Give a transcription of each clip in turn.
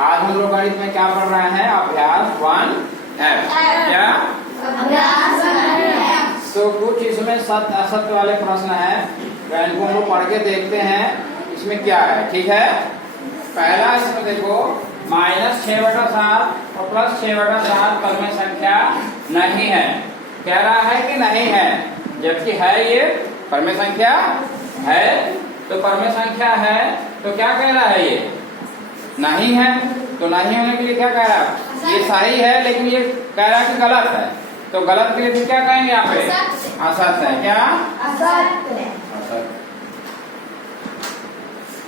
आज हम लोग गणित में क्या पढ़ रहे हैं? अभ्यास 1F। क्या तो कुछ इसमें सत्य असत्य वाले प्रश्न हैं, इनको हम लोग पढ़ के देखते हैं इसमें क्या है। ठीक है, पहला इसमें देखो -6/7 और +6/7 परमेय संख्या नहीं है। कह रहा है कि नहीं है, जबकि है ये परमेय संख्या है। तो परमेय संख्या है तो क्या कह रहा है? ये नहीं है। तो नहीं होने के लिए क्या कह रहा है? ये सही है, लेकिन ये कह रहा है कि गलत है। तो गलत के लिए फिर क्या कहेंगे यहाँ पे? असत्य है। क्या? असत्य।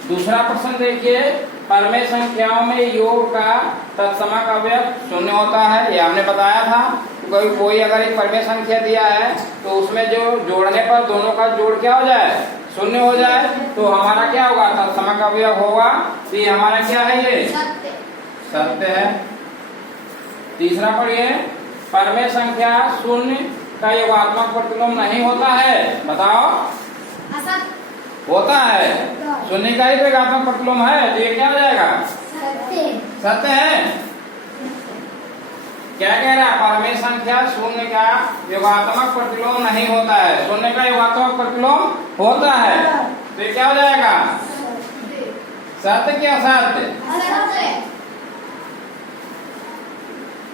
दूसरा प्रश्न देखिए, परमेय संख्याओं में योग का तत्समक अवयव शून्य होता है। ये हमने बताया था। कोई अगर एक परमेय संख्या दिया है तो उसमें जो जोड़ने पर दोनों का जोड़ क्या हो जाए? शून्य हो जाए, तो हमारा क्या होगा? तत्समक अवयव होगा। तो ये हमारा क्या है? ये सत्य है। तीसरा पढ़िए, परमेय संख्या शून्य का योगात्मक प्रतिलोम नहीं होता है। बताओ। होता है। शून्य का ही तो योगात्मक प्रतिलोम है, तो ये क्या हो जाएगा? सत्य है। क्या कह रहा है? परमेय संख्या शून्य का योगात्मक प्रतिलोम नहीं होता है। शून्य का योगात्मक प्रतिलोम होता है, तो ये क्या हो जाएगा? सत्य क्या? असत्य।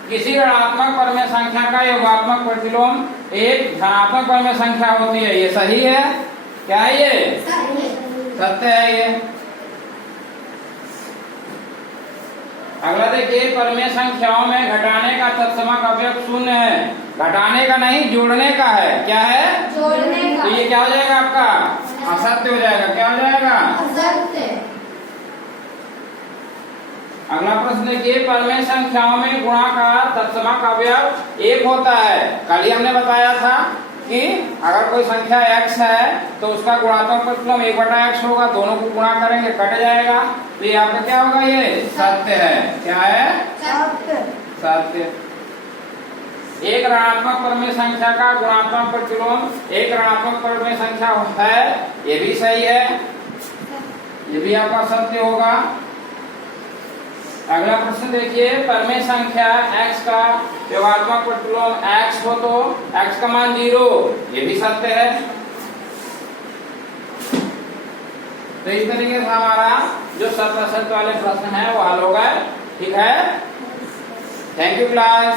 किसी ऋणात्मक परमेय संख्या का योगात्मक प्रतिलोम एक धनात्मक परमेय संख्या होती है। ये सही है? क्या है ये? सत्य है ये। अगला देखिए, परमेय संख्याओं में घटाने का तत्समक अवयव शून्य है। घटाने का नहीं, जोड़ने का है। क्या है? जोड़ने का। तो ये क्या हो जाएगा आपका? असत्य हो जाएगा। क्या हो जाएगा? असत्य। अगला प्रश्न देखिए, परमेय संख्याओं में गुणा का तत्समक अवयव 1 होता है। कल ही हमने बताया था कि अगर कोई संख्या x है तो उसका गुणात्मक प्रतिलोम 1/x होगा। दोनों को गुणा करेंगे, कट जाएगा। तो ये आपका क्या होगा? ये सत्य है। क्या है? सत्य। एक ऋणात्मक परमेय संख्या का गुणात्मक प्रतिलोम एक ऋणात्मक परमेय संख्या है। ये भी सही है, ये भी आपका सत्य होगा। अगला प्रश्न देखिए, परमेय संख्या x का योगात्मक प्रतिलोम x हो तो x का मान 0। ये भी सत्य है। तो इस तरीके से हमारा जो सत्य असत्य वाले प्रश्न है वो हल हो गए। ठीक है, थैंक यू क्लास।